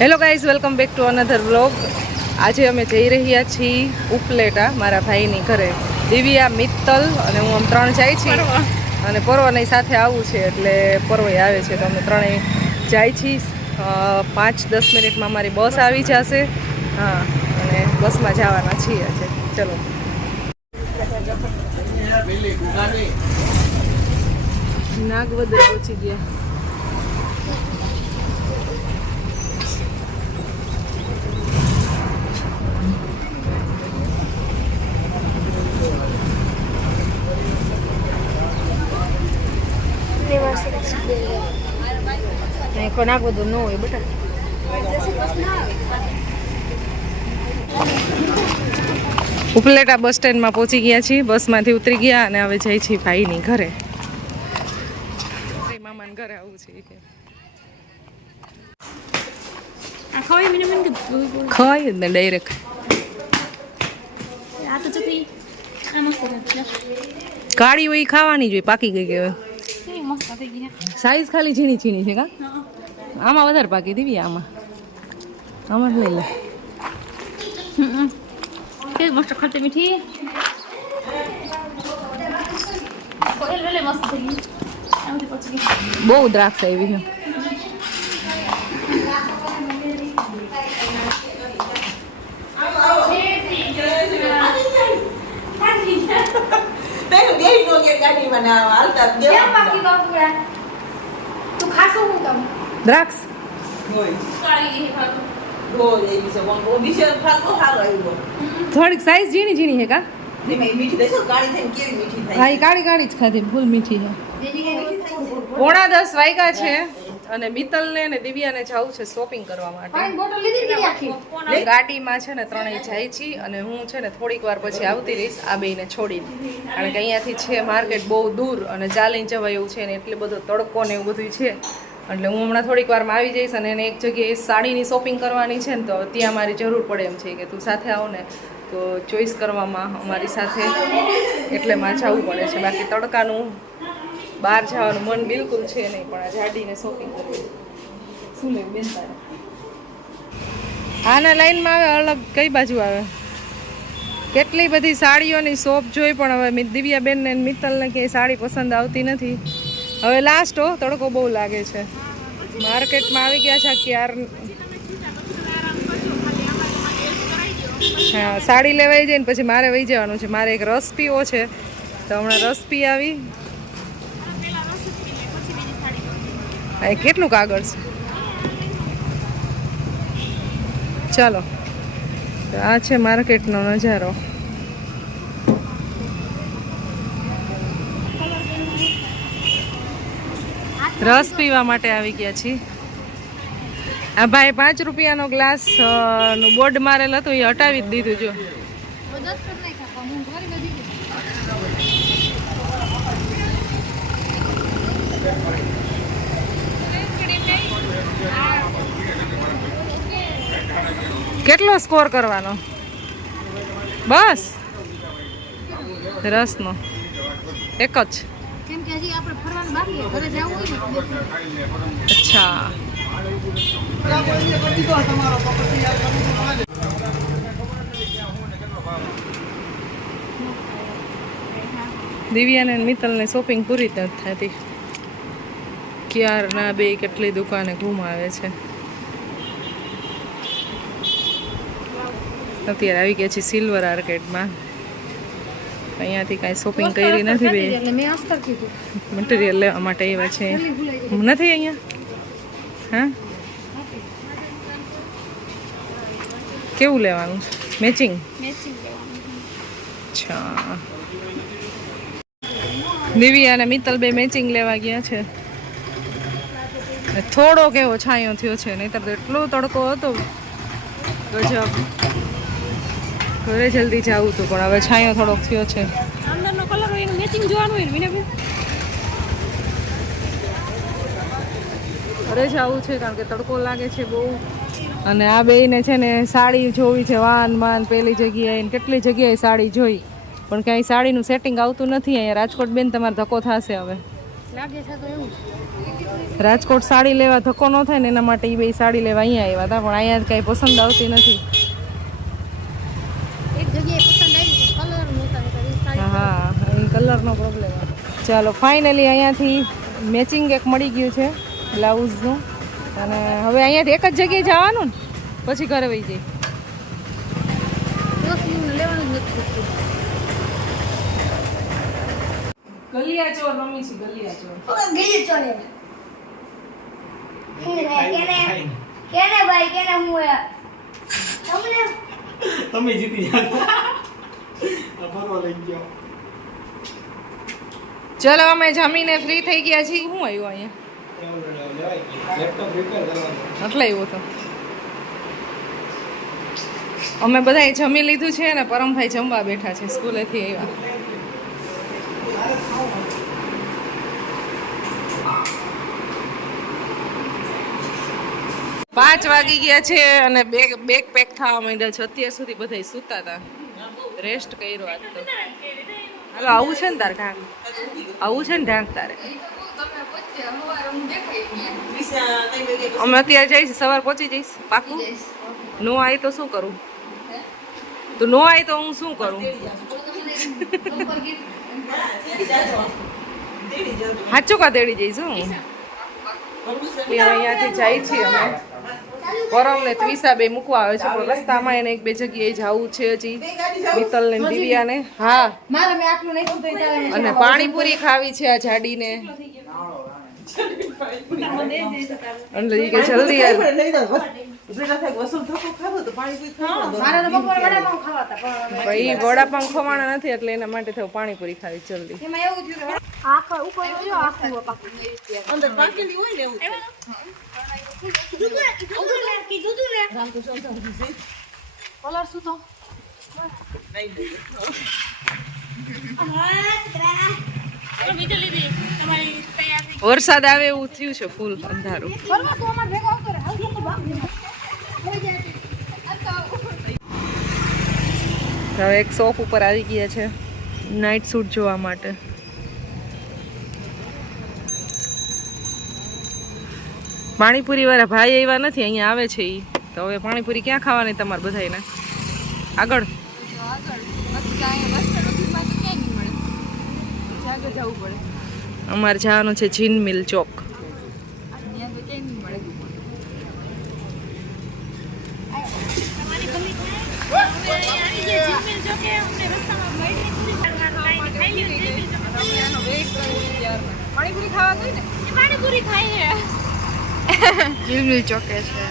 Hello guys, welcome back to another vlog. આજે અમે જઈ રહ્યા છીએ ઉપલેટા મારા ભાઈની ઘરે. દિવ્યા, મિત્તલ અને હું ત્રણ જાય છીએ અને પર્વની સાથે આવું છે એટલે પર્વય આવે છે તો અમે ત્રણેય જાય છીએ. 5-10 મિનિટમાં મારી બસ આવી જશે. હા, અને બસમાં જવાના છીએ આજે. ચલો નાગવદર પહોંચી ગયા. નાગવદર ન હોય બેટા. ઉપલેટા બસ સ્ટેન્ડમાં પહોંચી ગયા છીએ. બસમાંથી ઉતરી ગયા અને હવે જઈ છીએ ભાઈની ઘરે. મામાને ઘરે આવું છે. ખાઈ ને ડાયરેક્ટ કાળી હોય ખાવાની જોઈએ. પાકી ગઈ કે સાઈઝ ખાલી ઝીણી ઝીણી છે કા? આમાં વધારે પાકી દીધી. આમાં લઈ લે. મસ્ત ખટ્ટી મીઠી બહુ દ્રાક્ષ આવી છે. દ્રાક્ષ થોડીક સાઈઝ ઝીણી ઝીણી છે કા? હા, એ કાળી કાળી જ ખાધી. ફૂલ મીઠી છે. 9:30 વાગ્યા છે અને મિત્તલને અને દિવ્યાને જવું છે શોપિંગ કરવા માટે. ગાડીમાં છે ને ત્રણેય જાય છે અને હું છે ને થોડીક વાર પછી આવતી રહીશ આ બેયને છોડીને, કારણ કે અહીંયાથી છે માર્કેટ બહુ દૂર અને ચાલીને જવાય એવું છે ને એટલે બધો તડકો ને એવું બધું છે. એટલે હું હમણાં થોડીક વારમાં આવી જઈશ અને એને એક જગ્યાએ સાડીની શોપિંગ કરવાની છે ને તો ત્યાં મારી જરૂર પડે એમ છે કે તું સાથે આવો ને તો ચોઈસ કરવામાં અમારી સાથે, એટલે મારે જવું પડે છે. બાકી તડકાનું બહાર જવાનું મન બિલકુલ છે નહીં, પણ આ જાડીને શોપિંગ કરવી. શું લેવું બેન તારે? આના લાઈનમાં આવે અલગ કઈ બાજુ આવે? કેટલી બધી સાડીઓની શોપ જોઈ પણ હવે દિવ્યાબેન ને મિત્તલને ક્યાંય સાડી પસંદ આવતી નથી. હવે લાસ્ટ હો, તડકો બહુ લાગે છે. માર્કેટમાં આવી ગયા છે ક્યાર. હા, સાડી લેવાઈ જાય ને પછી મારે વહી જવાનું છે. મારે એક રસ પીવો છે તો હમણાં રસ પી આવી. હા, કેટલું કાગળ છે. ચાલો, આ છે માર્કેટનો નજારો. રસ પીવા માટે આવી ગયા છીએ. આ ભાઈ 5 રૂપિયાનો ગ્લાસ નું બોર્ડ મારેલ હતું એ હટાવી જ દીધું. જો કેટલો સ્કોર કરવાનો? બસ રસનો એક જ. અચ્છા, દિવ્યાને મિત્તલને શોપિંગ પૂરી નથી થતી. ક્યારના બે કેટલી દુકાને ઘુમાવે છે. અત્યારે આવી ગયા છે સિલ્વર આર્કેટમાં. અહીંયાથી કાંઈ શોપિંગ કરી નથી. બે મટીરિયલ લેવા માટે આવ્યા છે. નથી અહીંયા? હા, કેવું લેવાનું છે? મેચિંગ? અચ્છા, દિવ્યા અને મિત્તલ બે મેચિંગ લેવા ગયા છે. થોડો કેવો છાંયો થયો છે, નહીંતર તો એટલો તડકો હતો ગજબ. ઘરે જલ્દી જવું હતું પણ હવે છાંયો થોડોક થયો છે. અંદરનો કલર હોય એનું મેચિંગ જોવાનું હોય ને વિનાબેન. ઘરે જવું છે કારણ કે તડકો લાગે છે બહુ. અને આ બેયને છે ને સાડી જોવી છે. વાન પેલી જગ્યાએ કેટલી જગ્યાએ સાડી જોઈ પણ ક્યાંય સાડીનું સેટિંગ આવતું નથી. અહીંયા રાજકોટ બેન તમારે ધક્કો થશે હવે. લાગે છે તો એવું રાજકોટ સાડી લેવા ધક્કો ન થાય ને એના માટે એ બે સાડી લેવા અહીંયા આવ્યા હતા, પણ અહીંયા કાંઈ પસંદ આવતી નથી. એક જગ્યાએ પસંદ આવી પણ કલર નહોતા સાડી. હા, એ કલરનો પ્રોબ્લેમ હતો. ચાલો ફાઇનલી અહીંયાથી મેચિંગ એક મળી ગયું છે બ્લાઉઝનું, અને હવે અહીંયાથી એક જ જગ્યાએ જવાનું ને પછી ઘરે વહી જઈ. લેવાનું જ નથી થતું. ગલિયા ચોર રમી છે, ગલિયા ચોર. ગલી ચોરે કેને ભાઈ કેને હું તમને તમે જીતી ગયા. ફરવા લઈ ગયો. ચલો અમે જમીને ફ્રી થઈ ગયા છીએ. શું આવ્યું અહીંયા? લેપટોપ રિપેર કરવાનું. એટલે આવ્યું તો અમે બધાએ જમી લીધું છે ને પરમભાઈ જમવા બેઠા છે, સ્કૂલેથી આવ્યા. પાંચ વાગી ગયા છે અને બેગ પેક થવા માંડ્યા છે. અત્યાર સુધી બધા સૂતા હતા, રેસ્ટ કર્યો આજ તો. હાલો આવું છે ને તારે ઢાંક, આવું છે ને ઢાંક તારે. અમે અત્યારે જઈશ, સવાર પહોંચી જઈશ પાકું. નો આવી તો શું કરું? તો નો આવી તો હું શું કરું? સાચું કા તેડી જઈશ હું. અહીંયાથી જાય છીએ અમે પરમ ને ત્વિષા બે મૂકવા આવે છે, પણ રસ્તામાં એને એક બે જગ્યાએ જવું છે હજી, મિત્તલ ને દિવ્યાને. હા, અને પાણીપુરી ખાવી છે આ જાડીને, એટલે ઈ કે જલ્દી આવ. ભાઈ વડાપાઉં ખવાના નથી એટલે એના માટે થયું પાણીપુરી ખાવી જલ્દી. આખા ઉપર જો આખું અંદર પાકેલી હોય ને એવું. કલર શું તો વરસાદ આવે એવું થયું છે, ફૂલ અંધારું. હવે એક શોપ ઉપર આવી ગયા છે નાઇટ શૂટ જોવા માટે. પાણીપુરી વાળા ભાઈ આવ્યા નથી, અહીંયા આવે છે ઈ. તો હવે પાણીપુરી ક્યાં ખાવાની તમારે બધાને? આગળ અમારે જવાનું છે જીન મિલ ચોક. પાણીપુરી ખાવા ગઈ ને? પાણીપુરી ખાઈ જીલમિલ ચોકે છે.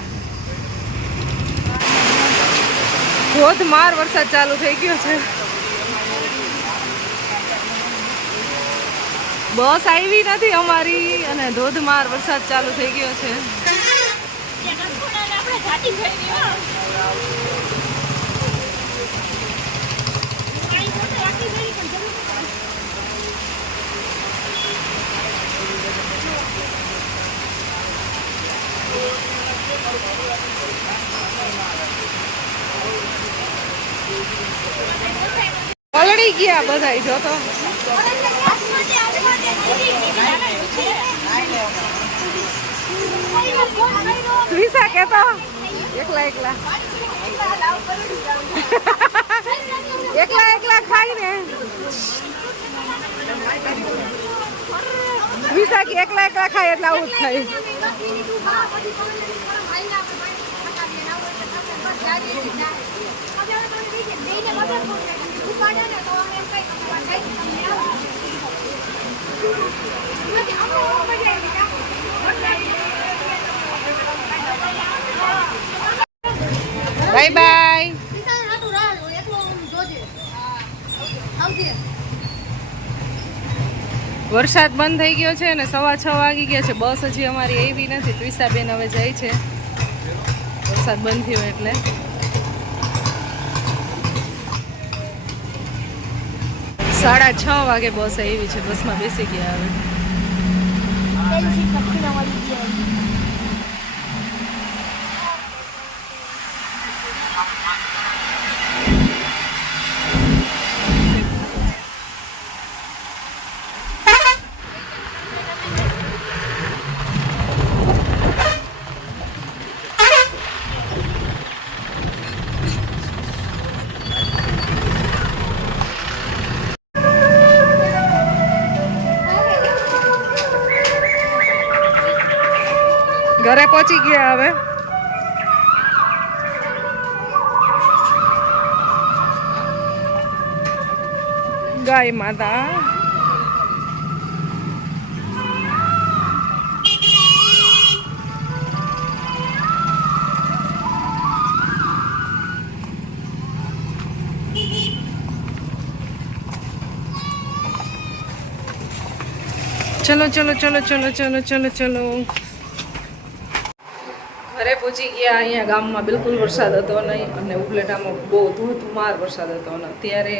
ધોધમાર વરસાદ ચાલુ થઈ ગયો છે. બસ આવી નથી અમારી અને ધોધમાર વરસાદ ચાલુ થઈ ગયો છે. પલળી ગયા બધાય જો તો. ત્વિષા કેતો એકલા એકલા ખાઈને ત્વિષા કે એકલા ખાય એટલે આવું જ થાય. Bye bye. વરસાદ બંધ થઈ ગયો છે ને 6:15 વાગી ગયા છે. બસ હજી અમારી આવી નથી. ત્વિષાબેન હવે જાય છે, વરસાદ બંધ થયો એટલે. 6:30 વાગે બસ આવી છે, બસમાં બેસી ગયા હવે. ઘરે પહોંચી ગયા હવે. ગાય માતા ચલો ચલો ચલો ચલો ચલો ચલો ચલો ઘરે પહોંચી ગયા. અહીંયા ગામમાં બિલકુલ વરસાદ હતો નહીં અને ઉપલેટામાં બહુ ધોધમાર વરસાદ હતો અને અત્યારે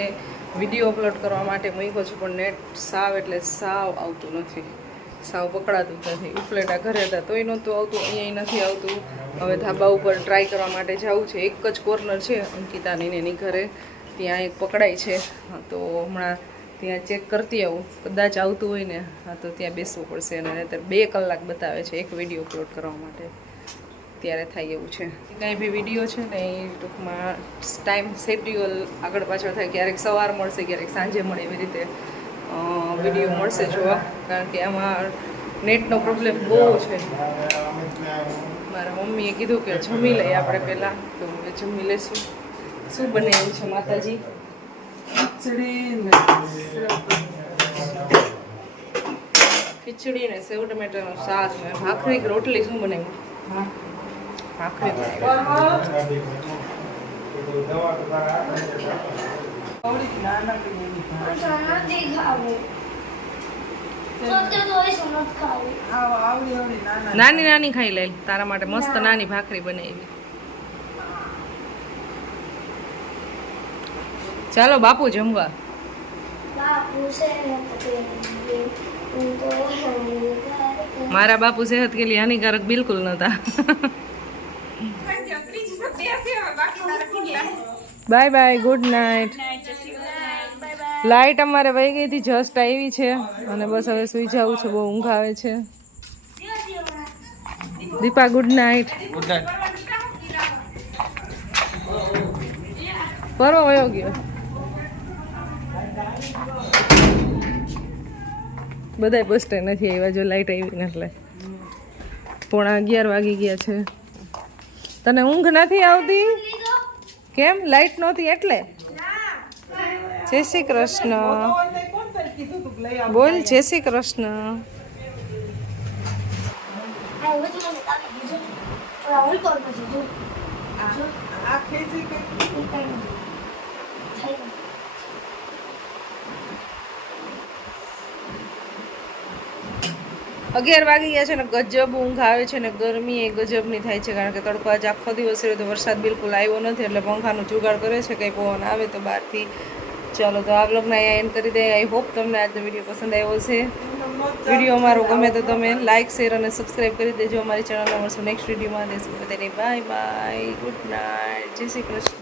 વિડીયો અપલોડ કરવા માટે મૂક્યો છું પણ નેટ સાવ એટલે સાવ આવતું નથી, સાવ પકડાતું જ નથી. ઉપલેટા ઘરે હતા તોય નહોતું આવતું, અહીંયા નથી આવતું. હવે ધાબા ઉપર ટ્રાય કરવા માટે જવું છે. એક જ કોર્નર છે અંકિતાની ને એની ઘરે, ત્યાં એક પકડાય છે. હા તો હમણાં ત્યાં ચેક કરતી આવું, કદાચ આવતું હોય ને હા તો ત્યાં બેસવું પડશે. અને નહીંતર 2 કલાક બતાવે છે એક વિડીયો અપલોડ કરવા માટે, ત્યારે થાય એવું છે. કાંઈ બી વિડીયો છે ને એ ટૂંકમાં ટાઈમ શેડ્યુલ આગળ પાછળ થાય, ક્યારેક સવાર મળશે ક્યારેક સાંજે મળે, એવી રીતે વિડીયો મળશે જોવા. કારણ કે આમાં નેટનો પ્રોબ્લેમ બહુ છે. મારા મમ્મીએ કીધું કે જમી લઈએ આપણે પહેલાં, તો હવે જમી લઈશું. શું બનાવ્યું છે માતાજી? ખીચડી ને સેવ ટમેટાનું શાક ને ભાખરી કે રોટલી. શું બનાવ્યું? ભાખરી બનાવી. નથી ખાવું. સત્ય તો હોય શું નથી ખાવું. નાની નાની ખાઈ લે, તારા માટે મસ્ત નાની ભાખરી બનાવી. ચાલો બાપુ જમવા. બાપુ છે મારા બાપુ સેહત કે લીએ હાનિકારક બિલકુલ નતા. Bye bye, good night. Light અમારે વહી ગઈ હતી, જસ્ટ આવી છે અને બસ હવે સુઈ જવું છે. બહુ ઊંઘ આવે છે. Deepa good night. પરવો વયો ગયો. બધાય બસ સ્ટેન્ડ નથી આવ્યા, જો લાઈટ આવી ને એટલે 11:15 વાગી ગયા છે. તને ઊંઘ નથી આવતી કેમ? લાઈટ નહોતી એટલે? જય શ્રી કૃષ્ણ બોલ. જય શ્રી કૃષ્ણ. અગિયાર વાગી ગયા છે ને ગજબ ઊંઘ આવે છે ને ગરમી એ ગજબની થાય છે. કારણ કે તડકો આજ આખો દિવસ રહ્યો તો વરસાદ બિલકુલ આવ્યો નથી, એટલે પંખાનું જુગાડ કરે છે કંઈ પવન આવે તો બહારથી. ચાલો તો આ બ્લોગને અહીંયા એન્ડ કરી દઈએ. આઈ હોપ તમને આજનો વિડીયો પસંદ આવ્યો છે. વિડીયો અમારો ગમે તો તમે લાઇક શેર અને સબસ્ક્રાઈબ કરી દેજો. અમારી ચેનલમાં મળશું નેક્સ્ટ વિડીયોમાં. બધાને બાય બાય, ગુડ નાઇટ, જય શ્રી કૃષ્ણ.